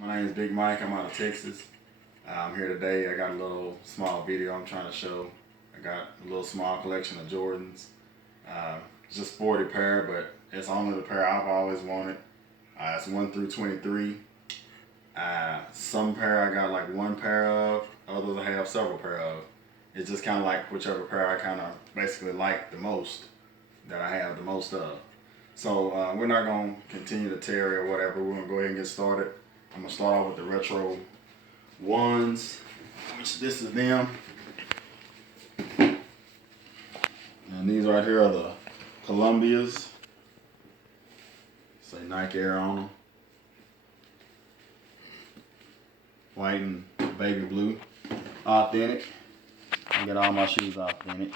My name is Big Mike. I'm out of Texas. I'm here today. I got a little small video I'm trying to show. I got a little small collection of Jordans. It's just a sporty pair, but it's only the pair I've always wanted. It's 1 through 23. Some pair I got like one pair of, others I have several pair of. It's just kind of like whichever pair I kind of basically like the most, that I have the most of. So we're not going to continue to tarry or whatever. We're going to go ahead and get started. I'm going to start off with the retro ones, which this is them. And these right here are the Columbias. Say Nike Air on them. White and baby blue. Authentic. I get all my shoes authentic.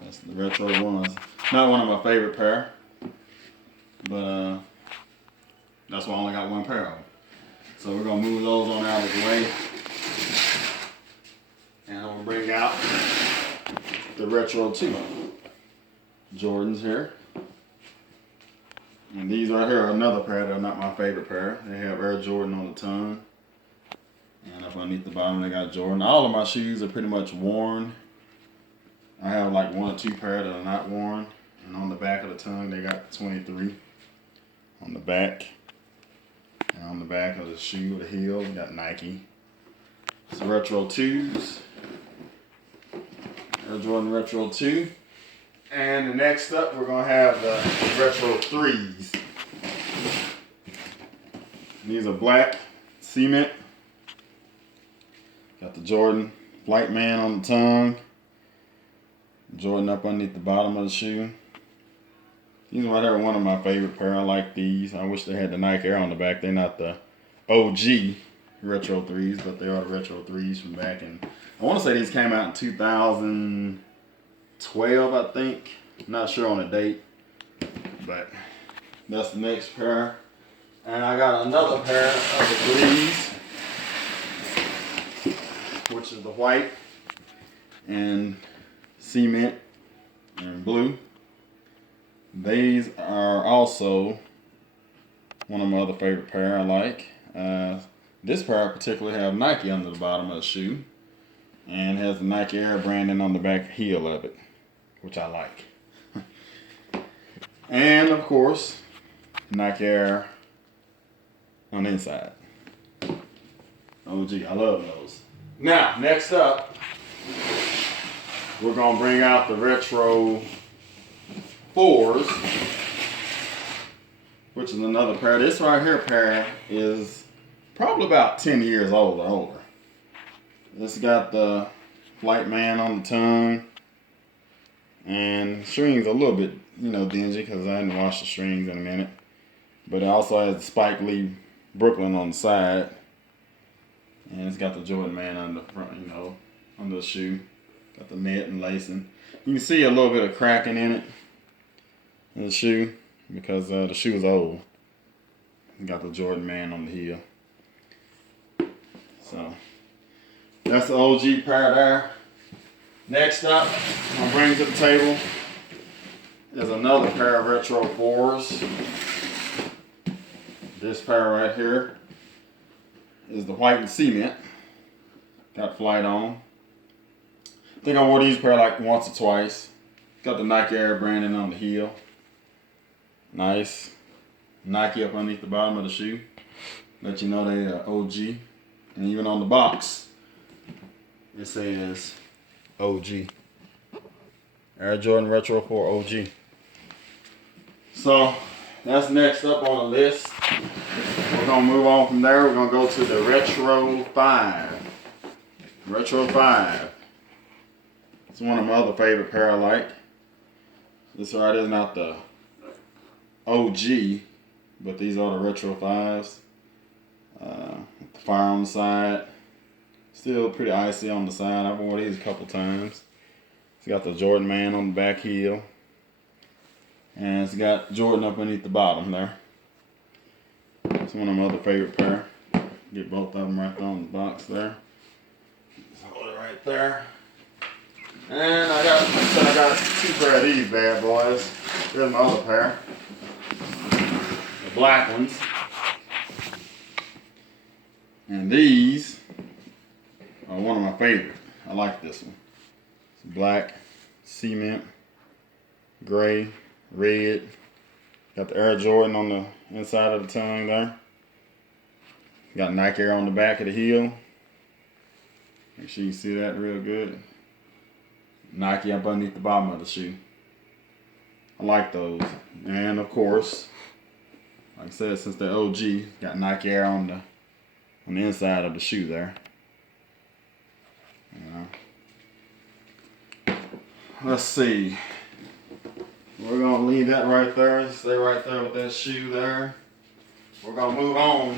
That's the retro ones. Not one of my favorite pair, but that's why I only got one pair of them. So we're gonna move those on out of the way, and I'm gonna bring out the retro 2 Jordans here. And these right here are another pair that are not my favorite pair. They have Air Jordan on the tongue, and up underneath the bottom they got Jordan. All of my shoes are pretty much worn. I have like 1 or 2 pair that are not worn. And on the back of the tongue, they got 23 on the back. And on the back of the shoe, the heel, we got Nike. It's Retro 2s. Air Jordan Retro 2. And the next up, we're going to have the Retro 3s. These are black, cement. Got the Jordan Flight Man on the tongue. Jordan up underneath the bottom of the shoe. These right here are one of my favorite pair. I like these. I wish they had the Nike Air on the back. They're not the OG Retro 3s, but they are the Retro 3s from back in. I want to say these came out in 2012, I think. Not sure on the date, but that's the next pair. And I got another pair of the 3s, which is the white and cement and blue. These are also one of my other favorite pair I like. This pair I particularly have Nike under the bottom of the shoe, and has the Nike Air branding on the back heel of it, which I like. And of course, Nike Air on the inside. OG, I love those. Now, next up, we're going to bring out the Retro 4s, which is another pair. This right here pair is probably about 10 years old or older. This got the Flight Man on the tongue, and strings a little bit, dingy because I hadn't washed the strings in a minute. But it also has the Spike Lee Brooklyn on the side, and it's got the Jordan Man on the front, under the shoe. Got the net and lacing. You can see a little bit of cracking in it, in the shoe, because the shoe is old. Got the Jordan Man on the heel. So, that's the OG pair there. Next up, I'm going to bring to the table is another pair of Retro 4s. This pair right here is the white and cement. Got Flight on them. I think I wore these pair like once or twice. Got the Nike Air branding on the heel. Nice. Nike up underneath the bottom of the shoe. Let you know they are OG. And even on the box, it says OG. Air Jordan Retro 4 OG. So, that's next up on the list. We're going to move on from there. We're going to go to the Retro 5. Retro 5. It's one of my other favorite pair I like. This right is not the OG, but these are the Retro 5s. The fire on the side. Still pretty icy on the side. I've worn these a couple times. It's got the Jordan Man on the back heel. And it's got Jordan up underneath the bottom there. It's one of my other favorite pair. Get both of them right there on the box there. Just hold it right there. And I got 2 pair of these bad boys. There's my other pair. The black ones. And these are one of my favorite. I like this one. It's black, cement, gray, red. Got the Air Jordan on the inside of the tongue there. Got Nike Air on the back of the heel. Make sure you see that real good. Nike up underneath the bottom of the shoe. I like those. And of course, like I said, since they're OG, got Nike Air on the inside of the shoe there. Let's see. We're gonna leave that right there. Stay right there with that shoe there. We're gonna move on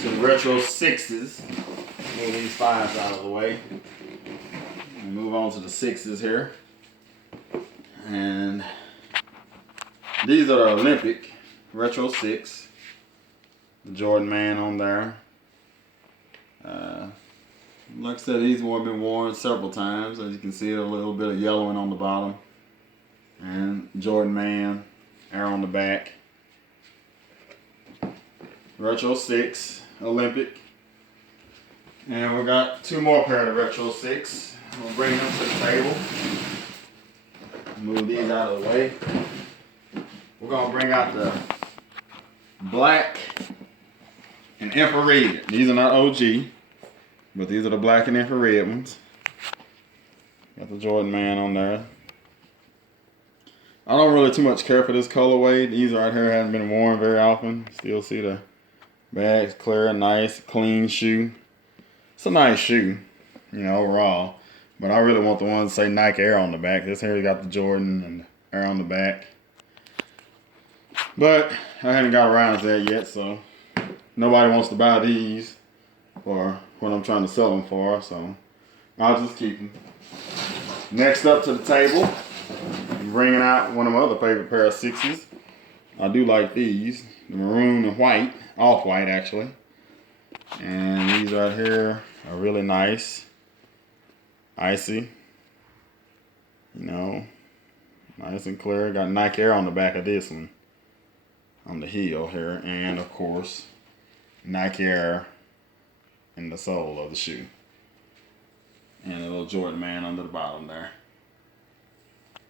to the Retro 6s. Move these 5s out of the way. And move on to the 6s here. And these are the Olympic Retro 6. The Jordan Man on there. Like I said, these have been worn several times. As you can see, a little bit of yellowing on the bottom. And Jordan Man, Air on the back. Retro 6, Olympic. And we got 2 more pair of Retro 6. We'll bring them to the table. Move these out of the way. We're going to bring out the black and infrared. These are not OG, but these are the black and infrared ones. Got the Jordan Man on there. I don't really too much care for this colorway. These right here haven't been worn very often. Still see the bag's clear, nice, clean shoe. It's a nice shoe, you know, overall. But I really want the ones that say Nike Air on the back. This here got the Jordan and Air on the back. But I haven't got around to that yet, so nobody wants to buy these for what I'm trying to sell them for, so I'll just keep them. Next up to the table, I'm bringing out one of my other favorite pair of 6s. I do like these, the maroon and white, off-white actually. And these right here are really nice, icy, you know, nice and clear. Got Nike Air on the back of this one, on the heel here, and of course, Nike Air in the sole of the shoe. And a little Jordan Man under the bottom there.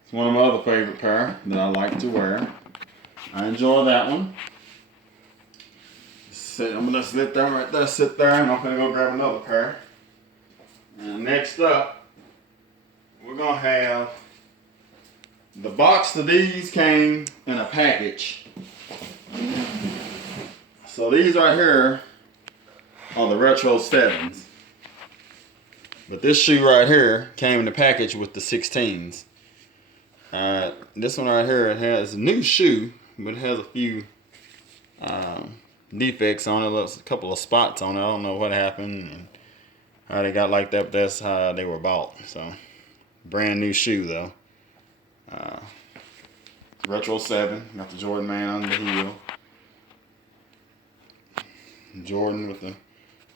It's one of my other favorite pair that I like to wear. I enjoy that one. I'm gonna sit there right there, sit there, and I'm gonna go grab another pair. And next up, we're gonna have the box of these came in a package. So these right here are the Retro 7s. But this shoe right here came in the package with the 16s. This one right here, it has a new shoe, but it has a few defects on it. A couple of spots on it. I don't know what happened and how they got like that, but that's how they were bought. So, brand new shoe though. Retro 7, got the Jordan Man on the heel. Jordan with the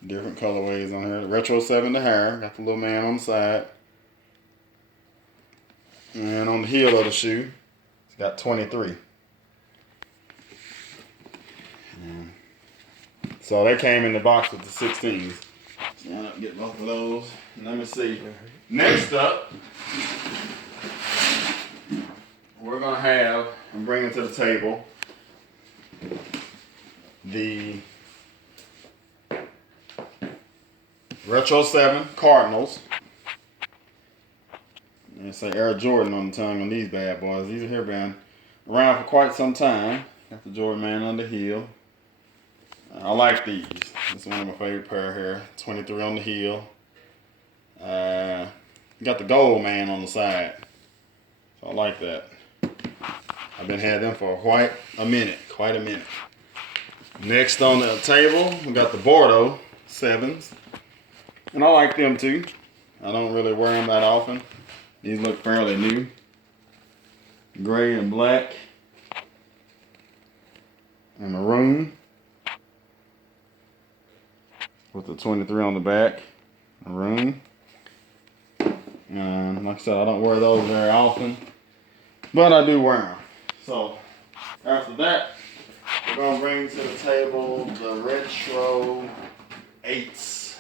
different colorways on here. The Retro 7 the hair, got the little man on the side. And on the heel of the shoe, it's got 23. So they came in the box with the 16s. Stand up, get both of those. And let me see. Next up, we're gonna have, I'm bringing to the table, the Retro 7 Cardinals. And say Air Jordan on the tongue on these bad boys. These are here been around for quite some time. Got the Jordan Man on the heel. I like these. This is one of my favorite pair here. 23 on the heel. Got the Gold Man on the side. So I like that. I've been had them for quite a minute. Next on the table, we got the Bordeaux 7s. And I like them too. I don't really wear them that often. These look fairly new. Gray and black. And maroon. With the 23 on the back. Maroon. And like I said, I don't wear those very often. But I do wear them. So, after that, we're gonna bring to the table the Retro 8s.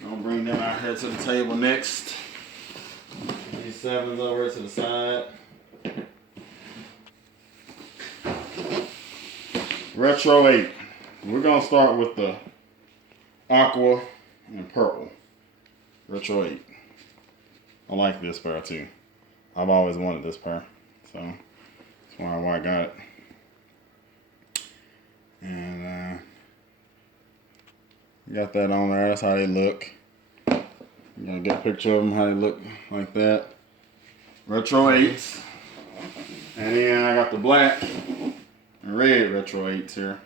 I'm gonna bring them out here to the table next. These 7s over to the side. Retro 8. We're gonna start with the aqua and purple. Retro 8. I like this pair too. I've always wanted this pair, so that's why I got it. And got that on there. That's how they look. You gotta get a picture of them, how they look like that. Retro 8s. And then I got the black and red Retro 8s here.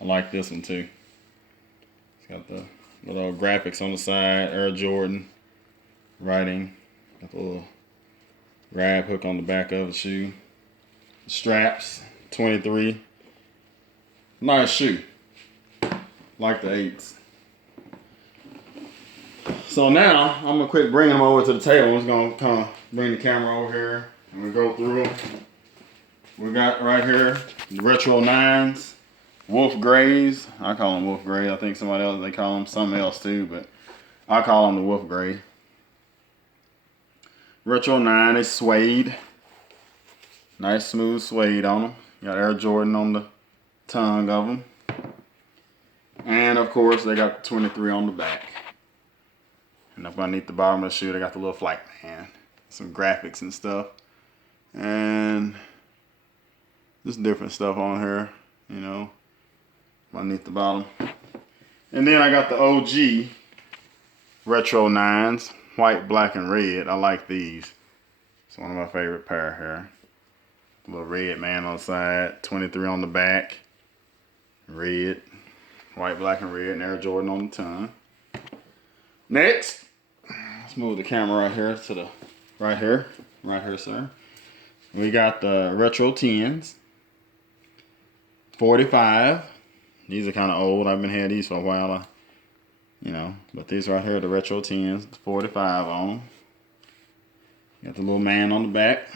I like this one too. It's got the little graphics on the side, Air Jordan writing. Got the little grab hook on the back of the shoe. Straps, 23. Nice shoe. Like the 8s. So now, I'm gonna quick bring them over to the table. I'm just gonna kind of bring the camera over here and we go through them. We got right here the Retro 9s, Wolf Grays. I call them Wolf Gray. I think somebody else, they call them something else too, but I call them the Wolf Gray. Retro 9 is suede. Nice smooth suede on them. Got Air Jordan on the tongue of them. And of course, they got the 23 on the back. And up underneath the bottom of the shoe, they got the little flight man. Some graphics and stuff. And just different stuff on here, you know, underneath the bottom. And then I got the OG Retro 9s, white, black, and red. I like these. It's one of my favorite pair here. Little red man on the side, 23 on the back. Red, white, black, and red, and Air Jordan on the tongue. Next, let's move the camera right here to the right here, sir. We got the Retro 10s, 45. These are kind of old. I've been had these for a while, you know. But these right here, the Retro 10s, 45 on. Got the little man on the back.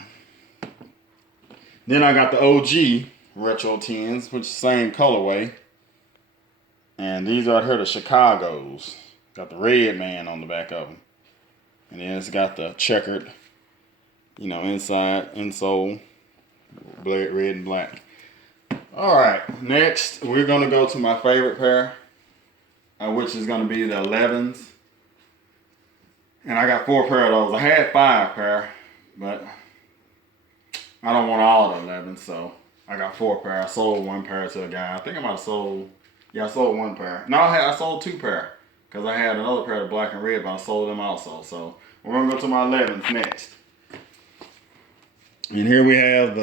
Then I got the OG Retro 10s, which is the same colorway. And these right here, the Chicago's. Got the red man on the back of them. And then it's got the checkered, you know, insole, red and black. Alright, next we're going to go to my favorite pair, which is going to be the 11s. And I got 4 pair of those. I had 5 pair, but I don't want all of the 11s, so I got 4 pair. I sold 1 pair to a guy. I think I might have sold, I sold 1 pair. No, I sold 2 pair. Because I had another pair of black and red, but I sold them also. So we're going to go to my 11s next. And here we have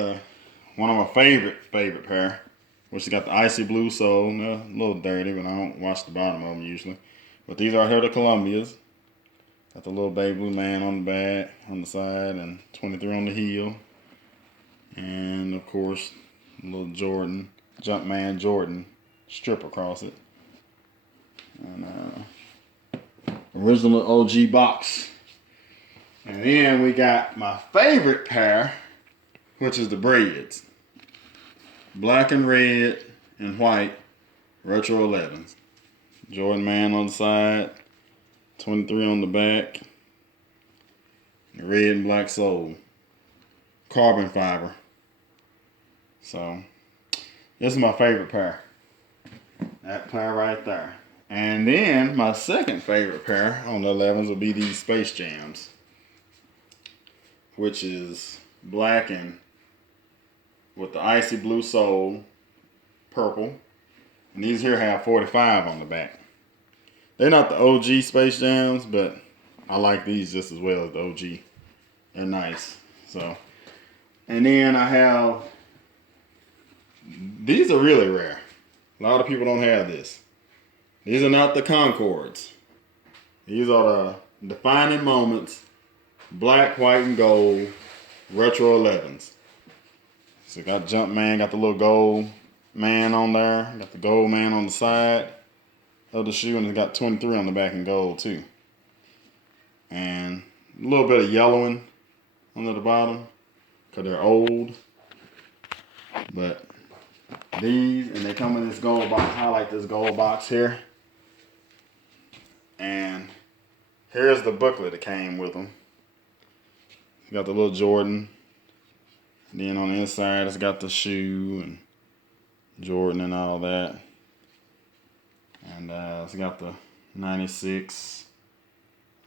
one of my favorite pair, which has got the icy blue sole. A little dirty, but I don't wash the bottom of them usually. But these are here the Columbias. Got the little baby blue man on the back, on the side, and 23 on the heel. And of course, a little Jordan, Jumpman Jordan strip across it. And original OG box. And then we got my favorite pair, which is the Breds. Black and red and white Retro 11s. Jordan man on the side, 23 on the back, red and black sole. Carbon fiber. So, this is my favorite pair. That pair right there. And then my second favorite pair on the 11s will be these Space Jams, which is black and with the icy blue sole, purple. And these here have 45 on the back. They're not the OG Space Jams, but I like these just as well as the OG. They're nice. So, and then I have, these are really rare. A lot of people don't have this. These are not the Concords. These are the Defining Moments, black, white, and gold, Retro 11s. So got Jumpman, got the little gold man on there. Got the gold man on the side of the shoe, and it's got 23 on the back in gold too. And a little bit of yellowing under the bottom, because they're old. But these, and they come in this gold box. I like this gold box here. And here's the booklet that came with them. It's got the little Jordan. And then on the inside, it's got the shoe and Jordan and all that. And it's got the 96.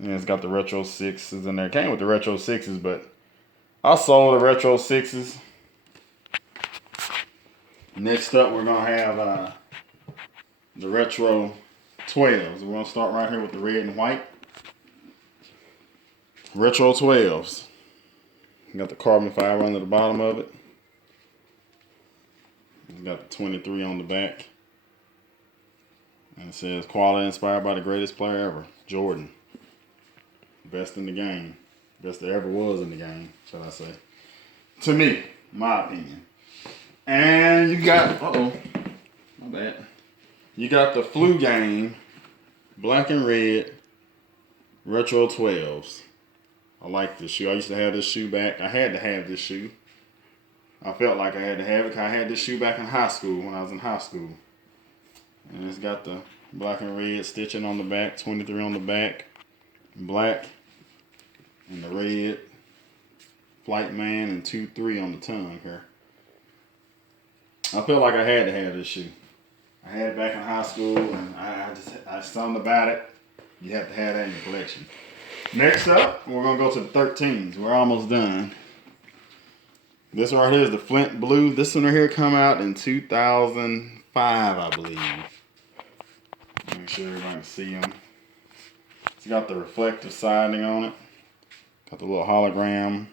And it's got the Retro 6s in there. It came with the Retro 6s, but I sold the Retro 6s. Next up, we're going to have the Retro 12s. We're going to start right here with the red and white. Retro 12s. You got the carbon fiber under the bottom of it. It's got the 23 on the back. And it says, quality inspired by the greatest player ever, Jordan. Best in the game. Best there ever was in the game, shall I say. To me, my opinion. And you got, my bad. You got the Flu Game, black and red, Retro 12s. I like this shoe. I used to have this shoe back. I had to have this shoe. I felt like I had to have it because I had this shoe back in high school when I was in high school. And it's got the black and red stitching on the back, 23 on the back, black, and the red, Flight Man, and 2-3 on the tongue here. I felt like I had to have this shoe. I had it back in high school, and I something about it. You have to have that in your collection. Next up, we're going to go to the 13s. We're almost done. This right here is the Flint Blue. This one right here come out in 2005, I believe. Make sure everybody can see them. It's got the reflective siding on it. Got the little hologram. You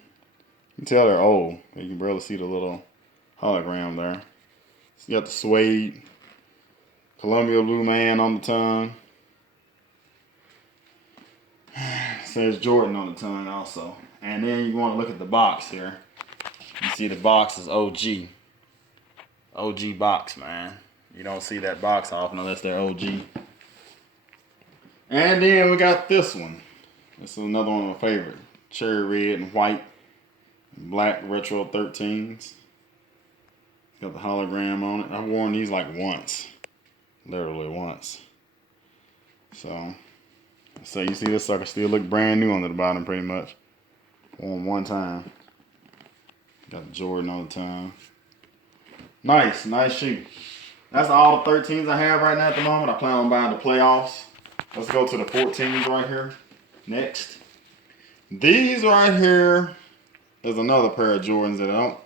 can tell they're old. You can barely see the little hologram there. It's got the suede Columbia Blue Man on the tongue. It says Jordan on the tongue also. And then you want to look at the box here. You see the box is OG. OG box, man. You don't see that box often unless they're OG. And then we got this one. This is another one of my favorite. Cherry red and white. Black Retro 13s. Got the hologram on it. I've worn these like once. Literally once. So you see this sucker still look brand new on the bottom pretty much. Worn one time. Got Jordan on the tongue. Nice shoe. That's all the 13s I have right now at the moment. I plan on buying the playoffs. Let's go to the 14s right here. Next. These right here is another pair of Jordans that I don't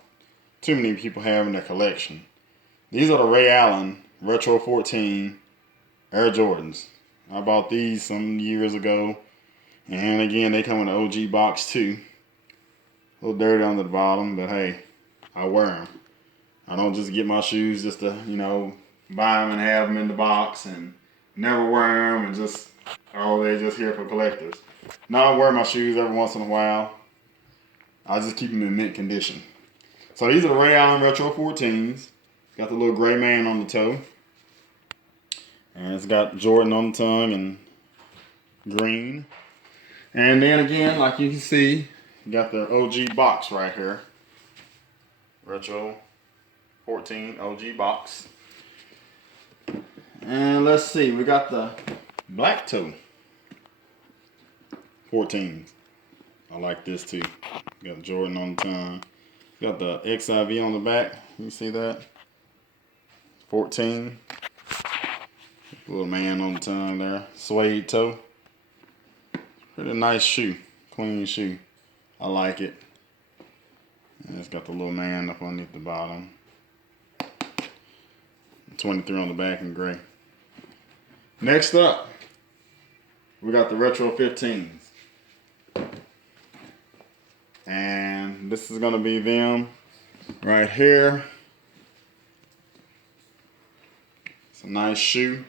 too many people have in their collection. These are the Ray Allen Retro 14 Air Jordans. I bought these some years ago. And again, they come in an OG box too. A little dirty on the bottom, but hey, I wear them. I don't just get my shoes just to, buy them and have them in the box and never wear them and just, they're just here for collectors. Now I wear my shoes every once in a while. I just keep them in mint condition. So these are the Ray Allen Retro 14s. Got the little gray man on the toe. And it's got Jordan on the tongue and green. And then again, like you can see, you got the OG box right here. Retro 14 OG box. And let's see, we got the black toe 14s. I like this too. Got Jordan on the tongue. Got the XIV on the back. You see that? 14. Little man on the tongue there. Suede toe. Pretty nice shoe. Clean shoe. I like it. And it's got the little man up underneath the bottom. 23 on the back in gray. Next up, we got the Retro 15s. And this is going to be them right here. It's a nice shoe.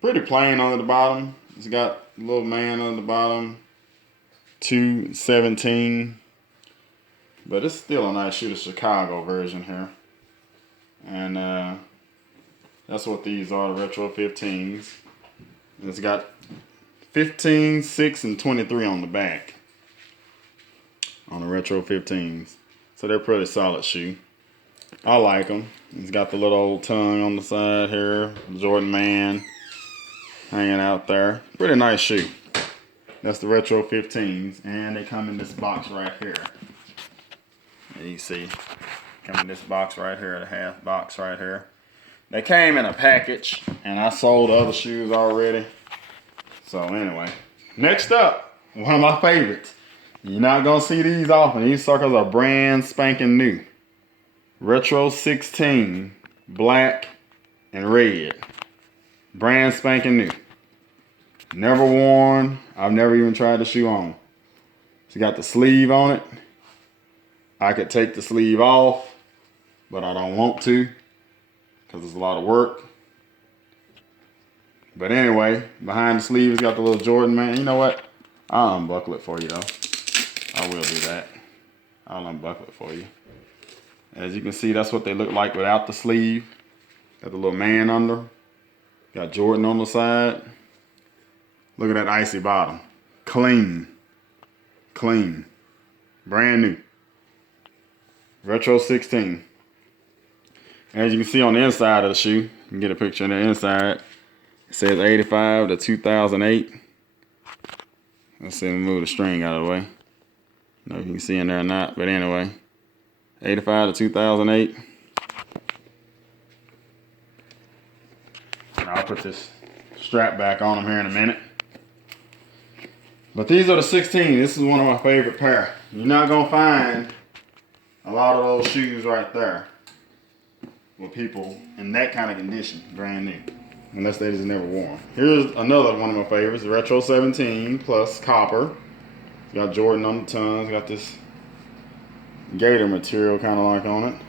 Pretty plain on the bottom. It's got a little man on the bottom. 217. But it's still a nice shoe, the Chicago version here. And that's what these are, the Retro 15s. And it's got 15, 6, and 23 on the back. on the Retro 15s. So they're pretty solid shoe. I like them. It's got the little old tongue on the side here. Jordan Man hanging out there. Pretty nice shoe. That's the Retro 15s. And they come in this box right here. And you see, come in this box right here, the half box right here. They came in a package, and I sold other shoes already. So anyway, next up, one of my favorites. You're not gonna see these often. These suckers are brand spanking new. Retro 16, black and red. Brand spanking new. Never worn. I've never even tried the shoe on. It's got the sleeve on it. I could take the sleeve off, but I don't want to because it's a lot of work. But anyway, behind the sleeve, it's got the little Jordan Man. You know what? I'll unbuckle it for you, though. I will do that. I'll unbuckle it for you. As you can see, that's what they look like without the sleeve. Got the little man under. Got Jordan on the side. Look at that icy bottom. Clean. Clean. Brand new. Retro 16. As you can see on the inside of the shoe, you can get a picture on the inside. It says 85 to 2008. Let's see, let me move the string out of the way. I don't know if you can see in there or not, but anyway. 85 to 2008. I'll put this strap back on them here in a minute. But these are the 16. This is one of my favorite pair. You're not going to find a lot of those shoes right there with people in that kind of condition, brand new. Unless they just never worn. Here's another one of my favorites, the Retro 17 plus copper. It's got Jordan on the tongue. It's got this gator material kind of like on it.